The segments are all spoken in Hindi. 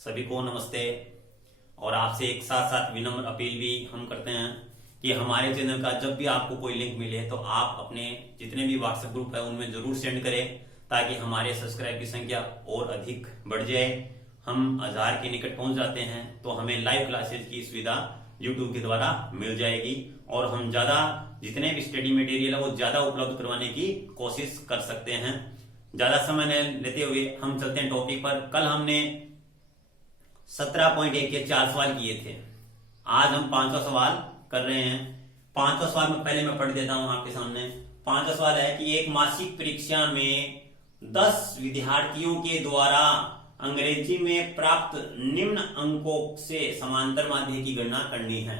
सभी को नमस्ते। और आपसे एक साथ साथ विनम्र अपील भी हम करते हैं कि हमारे चैनल का जब भी आपको कोई लिंक मिले तो आप अपने जितने भी व्हाट्सएप ग्रुप है उनमें जरूर सेंड करें, ताकि हमारे सब्सक्राइब की संख्या और अधिक बढ़ जाए। हम 1000 के निकट पहुंच जाते हैं तो हमें लाइव क्लासेज की सुविधा यूट्यूब के द्वारा मिल जाएगी और हम ज्यादा जितने भी स्टडी मटेरियल है वो ज्यादा उपलब्ध करवाने की कोशिश कर सकते हैं। ज्यादा समय न लेते हुए हम चलते हैं टॉपिक पर। कल हमने 17.1 के 4 सवाल किए थे। आज हम 5वां सवाल कर रहे हैं। 5वां सवाल में पहले मैं पढ़ देता हूं आपके सामने। 5वां सवाल है कि एक मासिक परीक्षा में 10 विद्यार्थियों के द्वारा अंग्रेजी में प्राप्त निम्न अंकों से समांतर माध्य की गणना करनी है।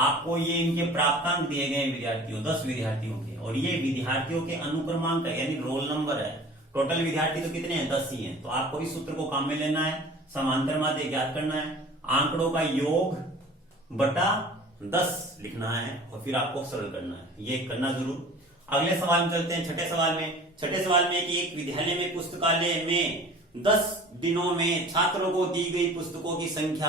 आपको ये इनके प्राप्तांक दिए गए विद्यार्थियों 10 विद्यार्थियों के, और ये विद्यार्थियों के अनुक्रमांक है यानी रोल नंबर है। टोटल विद्यार्थी तो कितने हैं? 10 ही हैं। तो आपको इस सूत्र को काम में लेना है, समांतर माध्य ज्ञात करना है, आंकड़ों का योग बटा 10 लिखना है और फिर आपको सरल करना है। ये करना जरूर। अगले सवाल में चलते हैं, छठे सवाल में। छठे सवाल में कि एक विद्यालय में पुस्तकालय में 10 दिनों में छात्रों को दी गई पुस्तकों की संख्या,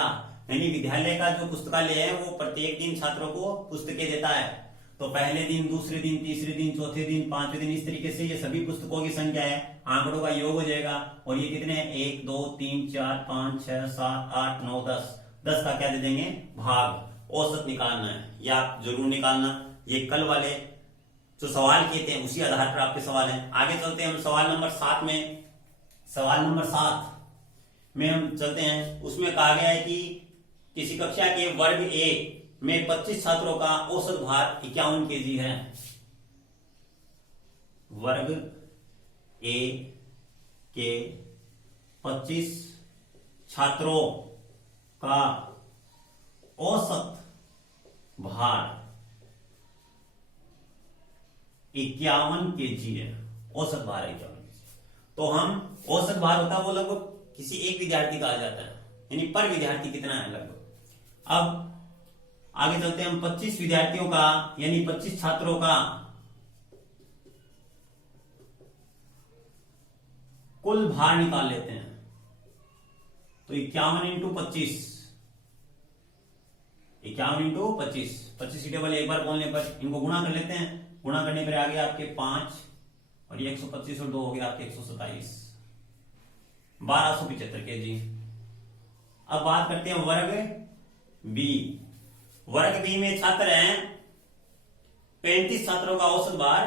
यानी विद्यालय का जो पुस्तकालय है वो प्रत्येक दिन छात्रों को पुस्तकें देता है। तो पहले दिन, दूसरे दिन, तीसरे दिन, चौथे दिन, 5वें दिन, इस तरीके से ये सभी पुस्तकों की संख्या है। आंकड़ों का योग हो जाएगा और ये कितने हैं? 1 2 3 4 5 6 7 8 9 10। 10 का क्या दे देंगे? भाग। औसत निकालना है, या आप जरूर निकालना। ये कल वाले जो सवाल किए थे उसी आधार पर आपके सवाल हैं। आगे चलते हैं हम सवाल नंबर 7 में। सवाल नंबर 7 में हम चलते हैं। उसमें कहा गया है कि किसी कक्षा के वर्ग ए में 25 छात्रों का औसत भार 51 केजी है। वर्ग ए के 25 छात्रों का औसत भार 51 केजी है। औसत भार 51 केजी। तो हम औसत भार होता है वो लगभग किसी एक विद्यार्थी का आ जाता है, यानी पर विद्यार्थी कितना है लगभग। अब आगे चलते हैं हम 25 विद्यार्थियों का यानी 25 छात्रों का कुल भार निकाल लेते हैं। तो 51 इंटू 25, 51 इंटू 25, 25 की टेबल एक बार बोलने पर इनको गुणा कर लेते हैं। गुणा करने पर आ गया आपके 5 और ये 125 और 2 हो गया आपके 127, 1275 केजी। अब बात करते हैं वर्ग बी। वर्ग बी में छात्र हैं 35 छात्रों का औसत भार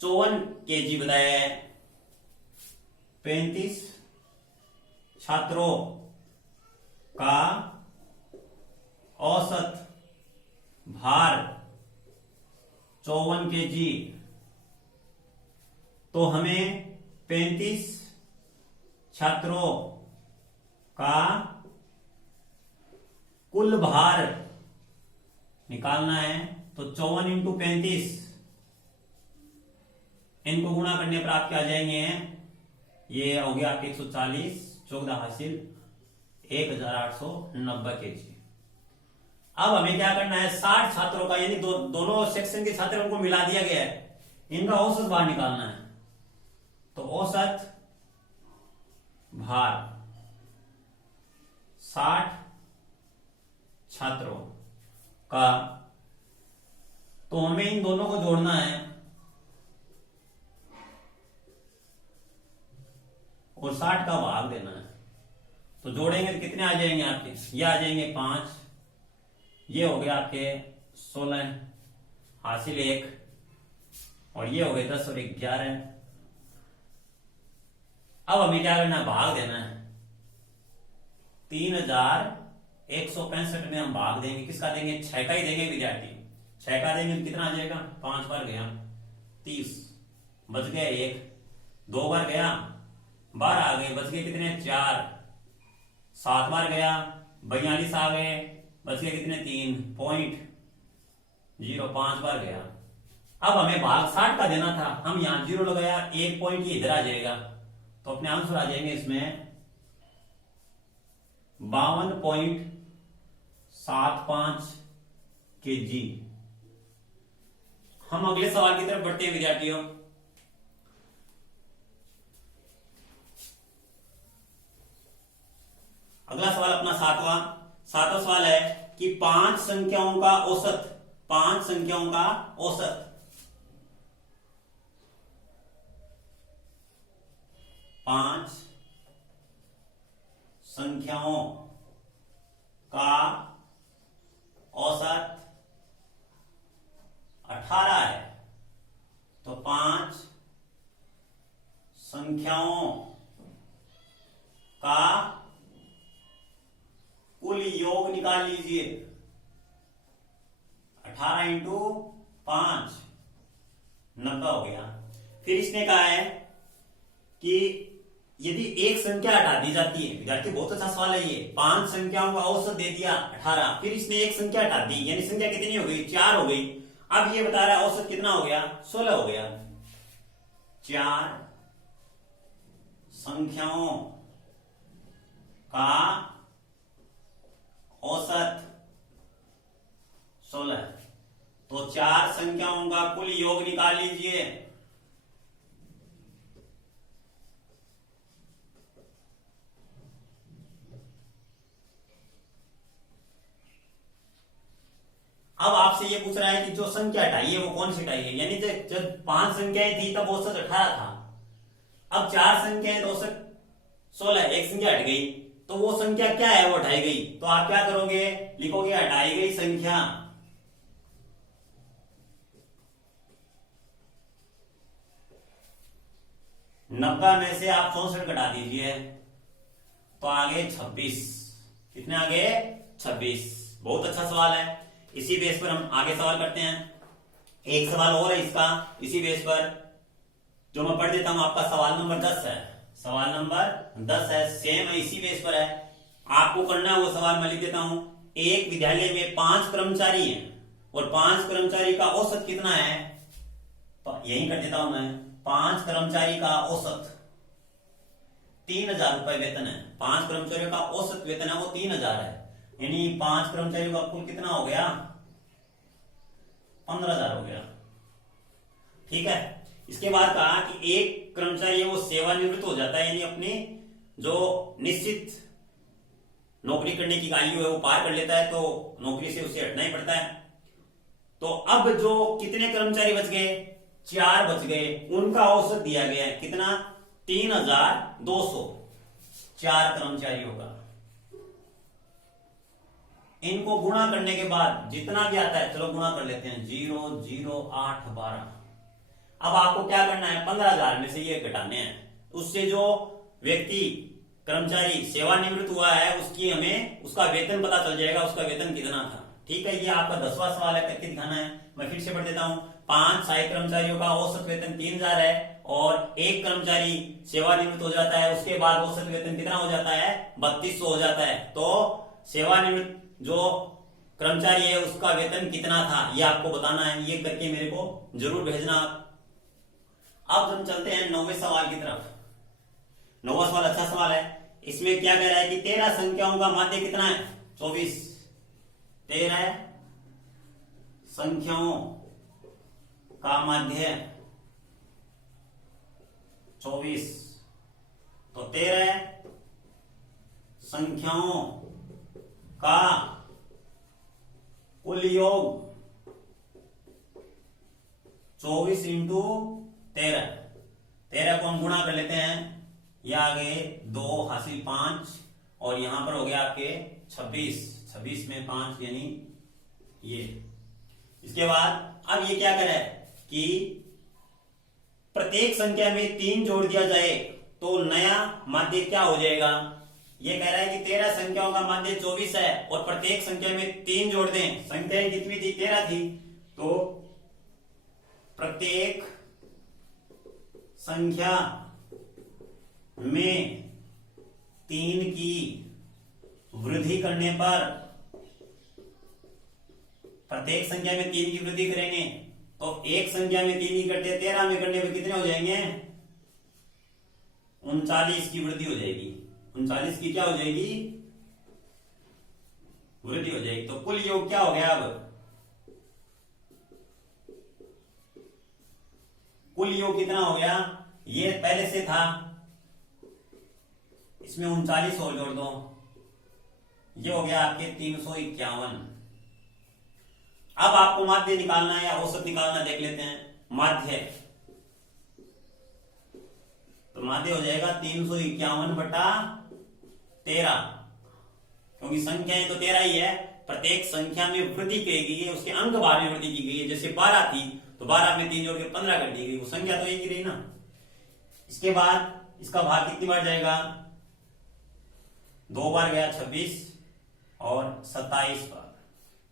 54 केजी बताया है। 35 छात्रों का औसत भार 54 केजी। तो हमें 35 छात्रों का कुल भार निकालना है। तो 54 इंटू 35, इनको गुणा करने पर आपके आ जाएंगे, ये हो गया आपके 140, 14 हासिल 1890 केजी। अब हमें क्या करना है? 60 छात्रों का यानी दोनों सेक्शन के छात्र उनको मिला दिया गया है, इनका औसत भार निकालना है। तो औसत भार 60 छात्रों का, तो हमें इन दोनों को जोड़ना है और 60 का भाग देना है। तो जोड़ेंगे तो कितने आ जाएंगे आपके? ये आ जाएंगे 5, ये हो गया आपके 16 हासिल 1, और ये हो गए 10 और 11। अब हमें क्या करना है? भाग देना है। 3165 में हम भाग देंगे। किसका देंगे? 6 का ही देंगे विद्यार्थी। 6 का देंगे तो कितना आ जाएगा? 5 बार गया 30, बच गया 1, 2 बार गया 12 आ गए, बच गए कितने? 4, 7 बार गया 42 आ गए, बच गए कितने? 3.0, 5 बार गया। अब हमें भाग 60 का देना था, हम यहां 0 लगाया, 1 पॉइंट ये इधर आ जाएगा, तो अपने आंसर आ जाएंगे इसमें 52.75 केजी। हम अगले सवाल की तरफ बढ़ते हैं विद्यार्थियों। अगला सवाल अपना सातवां सवाल है कि पांच संख्याओं का औसत, पांच संख्याओं का औसत, पांच संख्याओं का औसत 18 है। तो पांच संख्याओं का कुल योग निकाल लीजिए। 18 इंटू 5 90 हो गया। फिर इसने कहा है कि यदि एक संख्या हटा दी जाती है, विद्यार्थी बहुत अच्छा सवाल है ये, पांच संख्याओं का औसत दे दिया 18, फिर इसने एक संख्या हटा दी, यानी संख्या कितनी हो गई, 4 हो गई। अब ये बता रहा है औसत कितना हो गया, 16 हो गया। 4 संख्याओं का औसत 16, तो 4 संख्याओं का कुल योग निकाल लीजिए। अब आपसे ये पूछ रहा है कि जो संख्या हटाई है वो कौन सी हटाई है, यानी जब 5 संख्याएं थी तब औसत 18 था, अब 4 संख्याएं तो औसत 16, एक संख्या हट गई, तो वो संख्या क्या है, वो हटाई गई। तो आप क्या करोगे, लिखोगे हटाई गई संख्या। नब्बे में से आप 64 घटा दीजिए, तो आगे 26, कितने आगे 26। बहुत अच्छा सवाल है। इसी बेस पर हम आगे सवाल करते हैं। एक सवाल और है इसका, इसी बेस पर जो मैं पढ़ देता हूं। आपका सवाल नंबर 10 है, सवाल नंबर 10 है, सेम है, इसी बेस पर है। आपको करना है वो सवाल मैं लिख देता हूं। एक विद्यालय में 5 कर्मचारी हैं और 5 कर्मचारी का औसत कितना है, तो यही कर देता हूं मैं। 5 कर्मचारी का औसत 3000 रुपए वेतन है। 5 कर्मचारियों का औसत वेतन है वो 3000 है, यानी 5 कर्मचारियों का कुल कितना हो गया, 15,000 हो गया। ठीक है। इसके बाद कहा कि एक कर्मचारी है वो सेवानिवृत्त हो जाता है, यानी अपनी जो निश्चित नौकरी करने की आयु है वो पार कर लेता है, तो नौकरी से उसे हटना ही पड़ता है। तो अब जो कितने कर्मचारी बच गए, 4 बच गए, उनका औसत दिया गया है कितना, 3200। 4 कर्मचारी होगा, इनको गुणा करने के बाद जितना भी आता है, चलो गुणा कर लेते हैं, 0 0 8 12। अब आपको क्या करना है, 15,000 में से ये घटाने हैं। उससे जो व्यक्ति कर्मचारी सेवानिवृत्त हुआ है उसकी हमें उसका वेतन पता चल जाएगा, उसका वेतन कितना था। ठीक है, ये आपका 10वां सवाल है, करके दिखाना है। मैं फिर से पढ़ देता हूं। 5 सहायक कर्मचारियों का औसत वेतन 3000 है और एक कर्मचारी सेवानिवृत्त हो जाता है, उसके बाद औसत वेतन कितना हो जाता है, 3200 हो जाता है। तो सेवानिवृत्त जो कर्मचारी है उसका वेतन कितना था ये आपको बताना है, ये करके मेरे को जरूर भेजना। अब हम चलते हैं 9वें सवाल की तरफ। 9वां सवाल अच्छा सवाल है। इसमें क्या कह रहा है कि 13 संख्याओं का माध्य कितना है, 24। 13 संख्याओं का माध्य 24, तो 13 संख्याओं का कुल योग 24 इंटू 13। 13 को हम गुणा कर लेते हैं, यह आगे 2 हासिल 5 और यहां पर हो गया आपके 26। 26 में 5 यानी ये। इसके बाद अब ये क्या करे कि प्रत्येक संख्या में 3 जोड़ दिया जाए तो नया माध्य क्या हो जाएगा। ये कह रहा है कि 13 संख्याओं का माध्य 24 है और प्रत्येक संख्या में 3 जोड़ दें। संख्याएं कितनी थी, 13 थी, तो प्रत्येक संख्या में 3 की वृद्धि करने पर, प्रत्येक संख्या में 3 की वृद्धि करेंगे तो एक संख्या में 3 ही करते, 13 में करने पर कितने हो जाएंगे, 39 की वृद्धि हो जाएगी। 39 की क्या हो जाएगी, वृद्धि हो जाएगी। तो कुल योग क्या हो गया, अब कुल योग कितना हो गया, ये पहले से था, इसमें 39 और जोड़ दो, ये हो गया आपके 351। अब आपको माध्य निकालना है या औसत निकालना, देख लेते हैं। माध्य, तो माध्य हो जाएगा 351/13, क्योंकि संख्याएं तो 13 ही है। प्रत्येक संख्या में वृद्धि की गई है, उसके अंक भार में वृद्धि की गई है। जैसे 12 थी तो 12 में 3 जोड़ के 15 कर दी गई, वो संख्या तो एक ही रही ना। इसके बाद इसका भाग कितनी बार जाएगा, 2 बार गया 26 और 27 बार,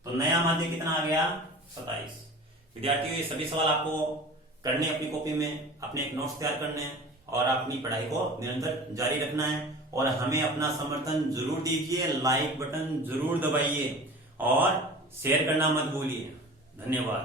तो नया माध्य कितना आ गया 27। विद्यार्थियों ये सभी सवाल आपको करने अपनी कॉपी में, अपने एक नोट्स तैयार करने हैं और अपनी पढ़ाई को निरंतर जारी रखना है। और हमें अपना समर्थन जरूर दीजिए, लाइक बटन जरूर दबाइए और शेयर करना मत भूलिए। धन्यवाद।